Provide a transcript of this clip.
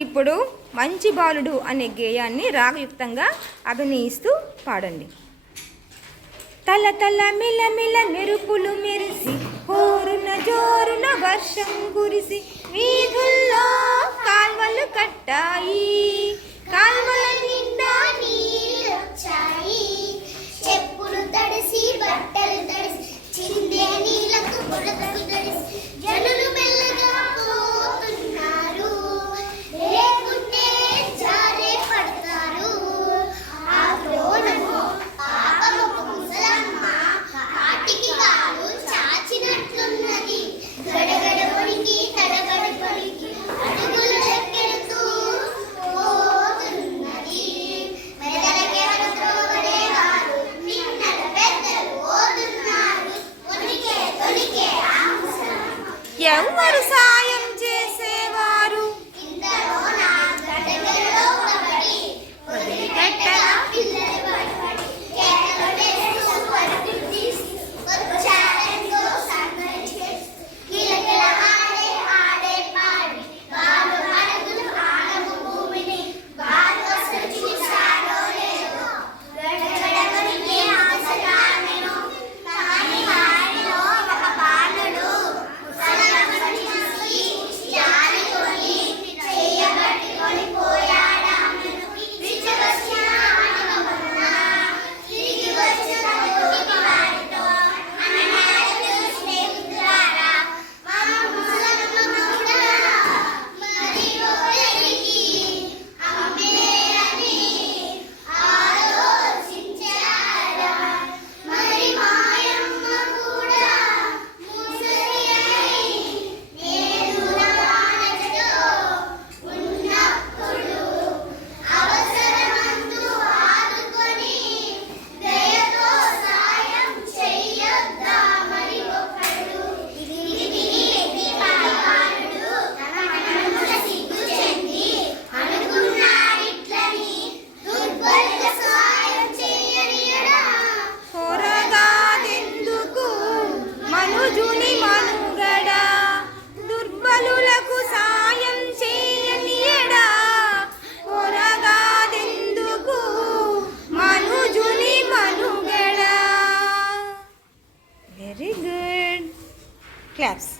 ఇప్పుడు మంచి బాలుడు అనే గేయాన్ని రాగయుక్తంగా అభినయిస్తూ పాడండి. తల తల మిల మిల మెరుపులు మెరిసి హోరున జోరున వర్షం కురిసి వీధుల్లో కాల్వలు కట్టాయి. Yang 呀 claps.